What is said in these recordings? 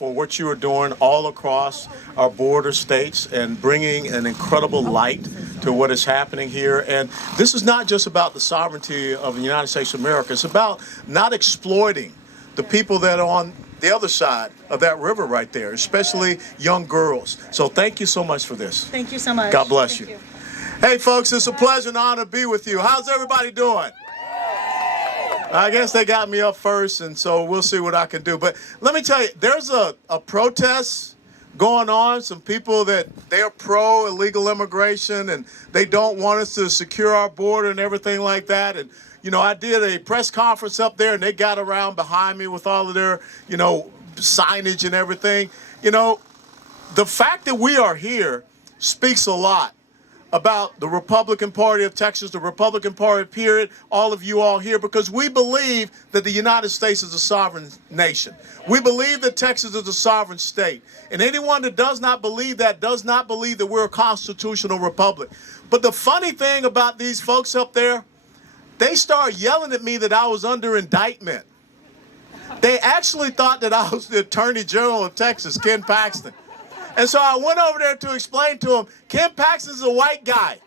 for what you are doing all across our border states and bringing an incredible light to what is happening here. And this is not just about the sovereignty of the United States of America. It's about not exploiting the people that are on the other side of that river right there, especially young girls. So thank you so much for this. Thank you so much. God bless you. Hey, folks, it's a pleasure and honor to be with you. How's everybody doing? I guess they got me up first, and so we'll see what I can do. But let me tell you, there's a protest going on. Some people that they're pro illegal immigration, and they don't want us to secure our border and everything like that. And, you know, I did a press conference up there, and they got around behind me with all of their, you know, signage and everything. You know, the fact that we are here speaks a lot about the Republican Party of Texas, the Republican Party, period, all of you all here, because we believe that the United States is a sovereign nation. We believe that Texas is a sovereign state. And anyone that does not believe that does not believe that we're a constitutional republic. But the funny thing about these folks up there, they start yelling at me that I was under indictment. They actually thought that I was the Attorney General of Texas, Ken Paxton. And so I went over there to explain to him, Ken Paxton's a white guy.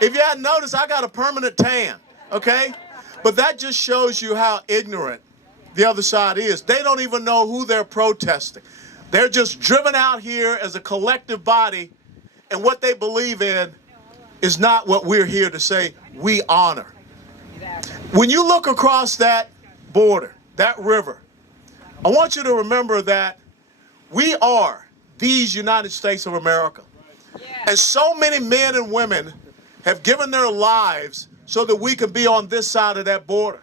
If you hadn't noticed, I got a permanent tan, okay? But that just shows you how ignorant the other side is. They don't even know who they're protesting. They're just driven out here as a collective body, and what they believe in is not what we're here to say we honor. When you look across that border, that river, I want you to remember that we are these United States of America. And so many men and women have given their lives so that we can be on this side of that border.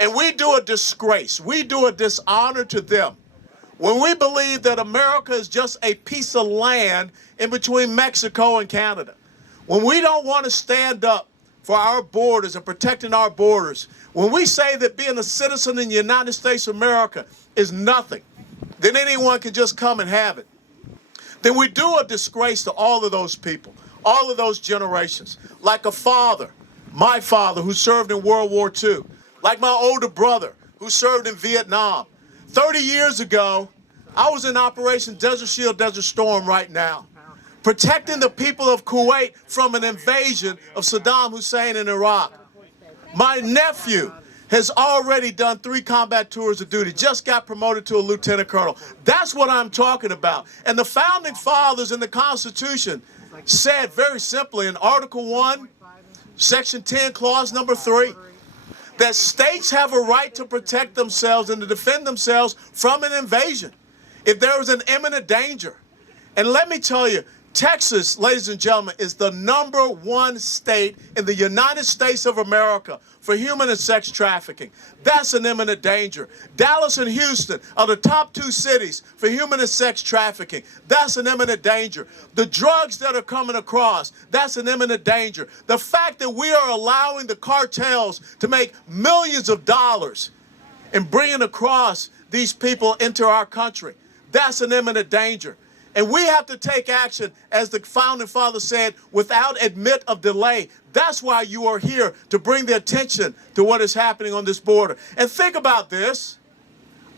And we do a disgrace, we do a dishonor to them when we believe that America is just a piece of land in between Mexico and Canada. When we don't want to stand up for our borders and protecting our borders, when we say that being a citizen in the United States of America is nothing, then anyone can just come and have it, then we do a disgrace to all of those people, all of those generations. Like a father, my father, who served in World War II, like my older brother, who served in Vietnam. 30 years ago, I was in Operation Desert Shield, Desert Storm right now, protecting the people of Kuwait from an invasion of Saddam Hussein in Iraq. My nephew has already done 3 combat tours of duty, just got promoted to a lieutenant colonel. That's what I'm talking about. And the founding fathers in the Constitution said very simply in Article 1, Section 10, Clause number 3, that states have a right to protect themselves and to defend themselves from an invasion if there is an imminent danger. And let me tell you, Texas, ladies and gentlemen, is the #1 state in the United States of America for human and sex trafficking. That's an imminent danger. Dallas and Houston are the top 2 cities for human and sex trafficking. That's an imminent danger. The drugs that are coming across, that's an imminent danger. The fact that we are allowing the cartels to make millions of dollars and bringing across these people into our country, that's an imminent danger. And we have to take action, as the founding father said, without admit of delay. That's why you are here, to bring the attention to what is happening on this border. And think about this.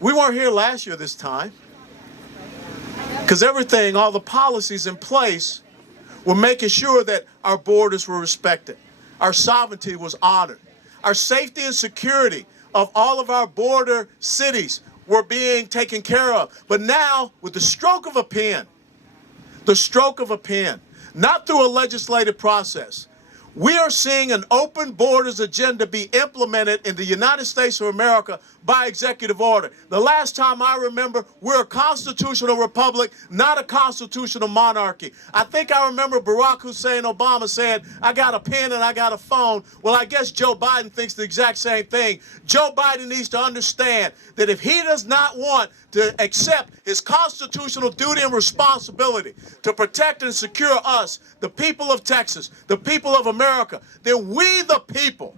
We weren't here last year this time, because everything, all the policies in place were making sure that our borders were respected. Our sovereignty was honored. Our safety and security of all of our border cities were being taken care of. But now, with the stroke of a pen, not through a legislative process, we are seeing an open borders agenda be implemented in the United States of America by executive order. The last time I remember, we're a constitutional republic, not a constitutional monarchy. I think I remember Barack Hussein Obama saying, I got a pen and I got a phone. Well, I guess Joe Biden thinks the exact same thing. Joe Biden needs to understand that if he does not want to accept his constitutional duty and responsibility to protect and secure us, the people of Texas, the people of America, then we, the people,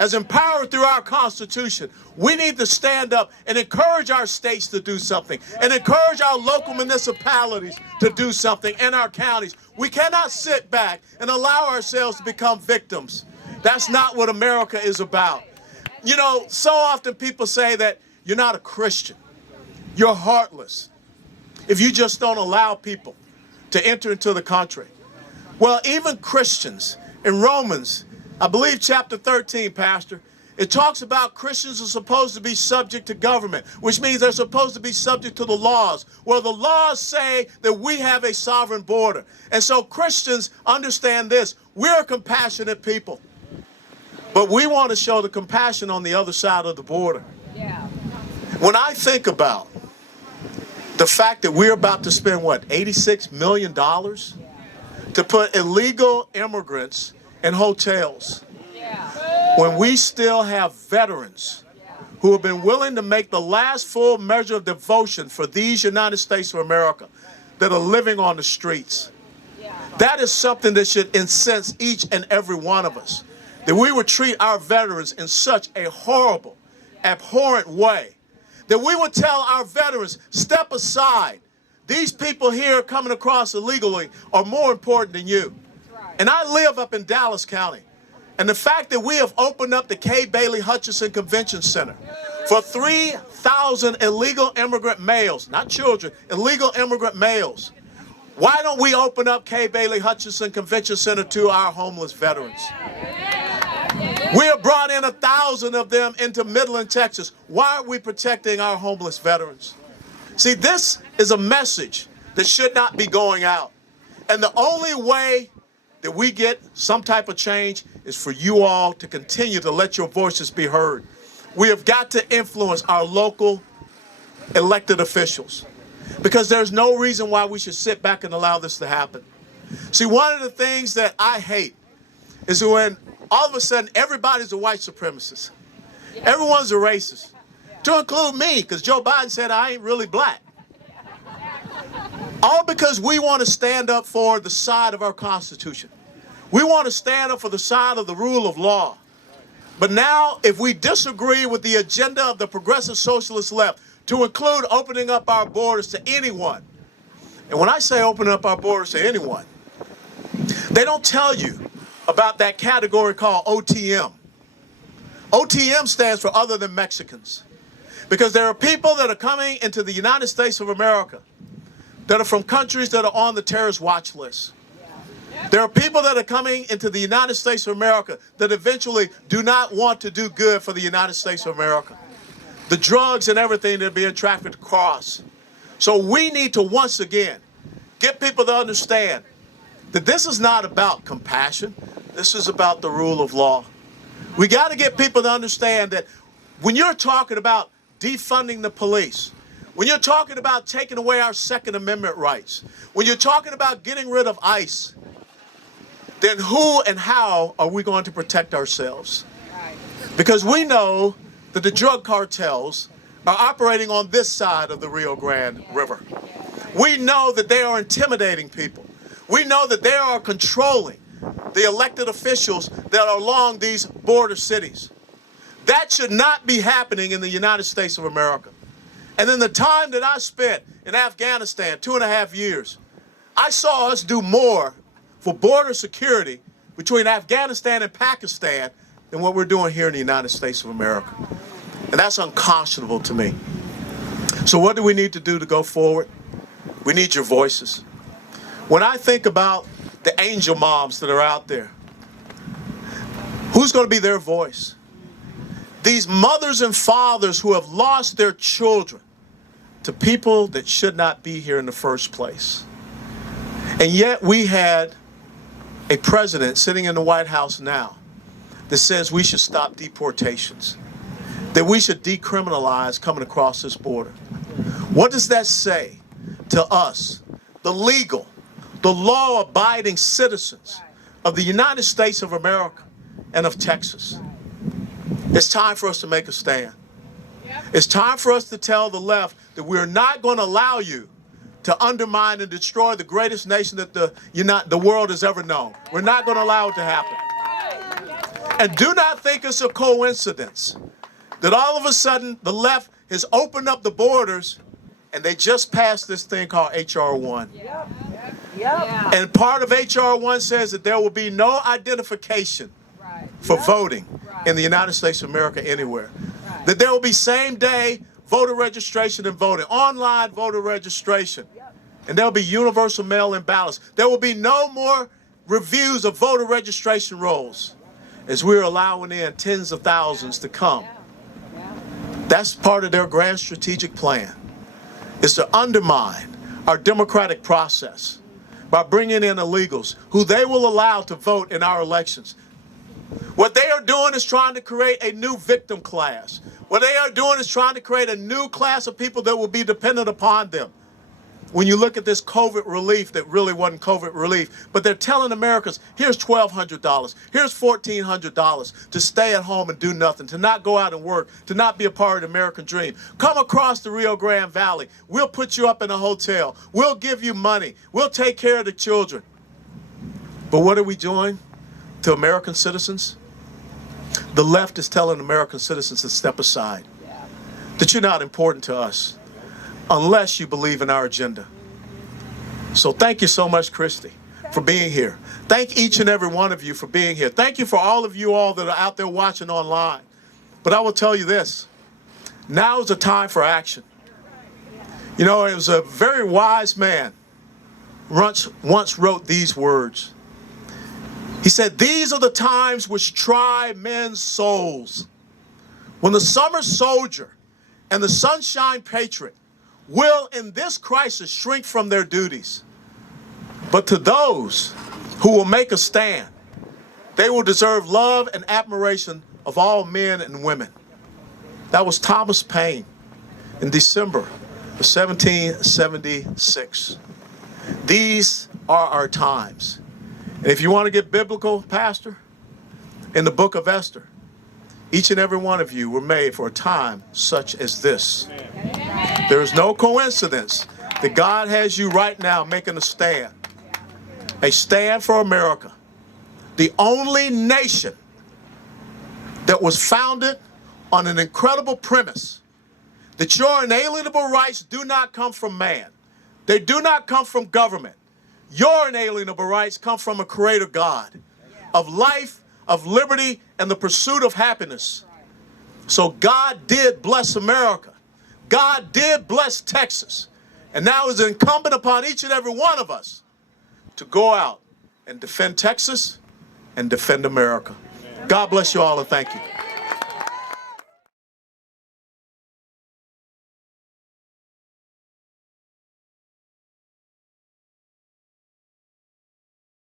as empowered through our Constitution, we need to stand up and encourage our states to do something and encourage our local municipalities to do something and our counties. We cannot sit back and allow ourselves to become victims. That's not what America is about. You know, so often people say that you're not a Christian. You're heartless if you just don't allow people to enter into the country. Well, even Christians in Romans, I believe chapter 13, Pastor, it talks about Christians are supposed to be subject to government, which means they're supposed to be subject to the laws. Well, the laws say that we have a sovereign border. And so Christians understand this. We're a compassionate people. But we want to show the compassion on the other side of the border. Yeah. When I think about the fact that we're about to spend, what, $86 million to put illegal immigrants in hotels, when we still have veterans who have been willing to make the last full measure of devotion for these United States of America that are living on the streets. That is something that should incense each and every one of us, that we would treat our veterans in such a horrible, abhorrent way, that we would tell our veterans, step aside. These people here coming across illegally are more important than you. And I live up in Dallas County. And the fact that we have opened up the K. Bailey Hutchinson Convention Center for 3,000 illegal immigrant males, not children, illegal immigrant males. Why don't we open up K. Bailey Hutchinson Convention Center to our homeless veterans? We have brought in 1,000 of them into Midland, Texas. Why are we protecting our homeless veterans? See, this is a message that should not be going out. And the only way that we get some type of change is for you all to continue to let your voices be heard. We have got to influence our local elected officials, because there's no reason why we should sit back and allow this to happen. See, one of the things that I hate is when all of a sudden everybody's a white supremacist. Everyone's a racist, to include me, because Joe Biden said I ain't really black. All because we want to stand up for the side of our Constitution. We want to stand up for the side of the rule of law. But now, if we disagree with the agenda of the progressive socialist left, to include opening up our borders to anyone, and when I say open up our borders to anyone, they don't tell you about that category called OTM. OTM stands for other than Mexicans, because there are people that are coming into the United States of America that are from countries that are on the terrorist watch list. There are people that are coming into the United States of America that eventually do not want to do good for the United States of America. The drugs and everything that are being trafficked across. So we need to once again get people to understand that this is not about compassion. This is about the rule of law. We got to get people to understand that when you're talking about defunding the police, when you're talking about taking away our Second Amendment rights, when you're talking about getting rid of ICE, then who and how are we going to protect ourselves? Because we know that the drug cartels are operating on this side of the Rio Grande River. We know that they are intimidating people. We know that they are controlling the elected officials that are along these border cities. That should not be happening in the United States of America. And in the time that I spent in Afghanistan, 2.5 years, I saw us do more for border security between Afghanistan and Pakistan than what we're doing here in the United States of America. And that's unconscionable to me. So what do we need to do to go forward? We need your voices. When I think about the angel moms that are out there, who's going to be their voice? These mothers and fathers who have lost their children to people that should not be here in the first place. And yet we had a president sitting in the White House now that says we should stop deportations, that we should decriminalize coming across this border. What does that say to us, the legal, the law-abiding citizens of the United States of America and of Texas? It's time for us to make a stand. It's time for us to tell the left that we're not going to allow you to undermine and destroy the greatest nation that the world has ever known. We're not going to allow it to happen. And do not think it's a coincidence that all of a sudden the left has opened up the borders and they just passed this thing called H.R. 1. And part of H.R. 1 says that there will be no identification for voting in the United States of America anywhere. That there will be same-day voter registration and voting, online voter registration. And there'll be universal mail-in ballots. There will be no more reviews of voter registration rolls as we're allowing in tens of thousands to come. That's part of their grand strategic plan, is to undermine our democratic process by bringing in illegals who they will allow to vote in our elections. What they are doing is trying to create a new victim class. What they are doing is trying to create a new class of people that will be dependent upon them. When you look at this COVID relief that really wasn't COVID relief, but they're telling Americans, here's $1,200, here's $1,400 to stay at home and do nothing, to not go out and work, to not be a part of the American dream. Come across the Rio Grande Valley. We'll put you up in a hotel. We'll give you money. We'll take care of the children. But what are we doing to American citizens? The left is telling American citizens to step aside, that you're not important to us unless you believe in our agenda. So thank you so much, Christy, for being here. Thank each and every one of you for being here. Thank you for all of you all that are out there watching online. But I will tell you this, now is the time for action. You know, it was a very wise man once wrote these words. He said, "These are the times which try men's souls, when the summer soldier and the sunshine patriot will in this crisis shrink from their duties. But to those who will make a stand, they will deserve love and admiration of all men and women." That was Thomas Paine in December of 1776. These are our times. And if you want to get biblical, Pastor, in the book of Esther, each and every one of you were made for a time such as this. There is no coincidence that God has you right now making a stand for America, the only nation that was founded on an incredible premise that your inalienable rights do not come from man. They do not come from government. Your inalienable rights come from a creator God of life, of liberty, and the pursuit of happiness. So God did bless America. God did bless Texas. And now it's incumbent upon each and every one of us to go out and defend Texas and defend America. God bless you all and thank you.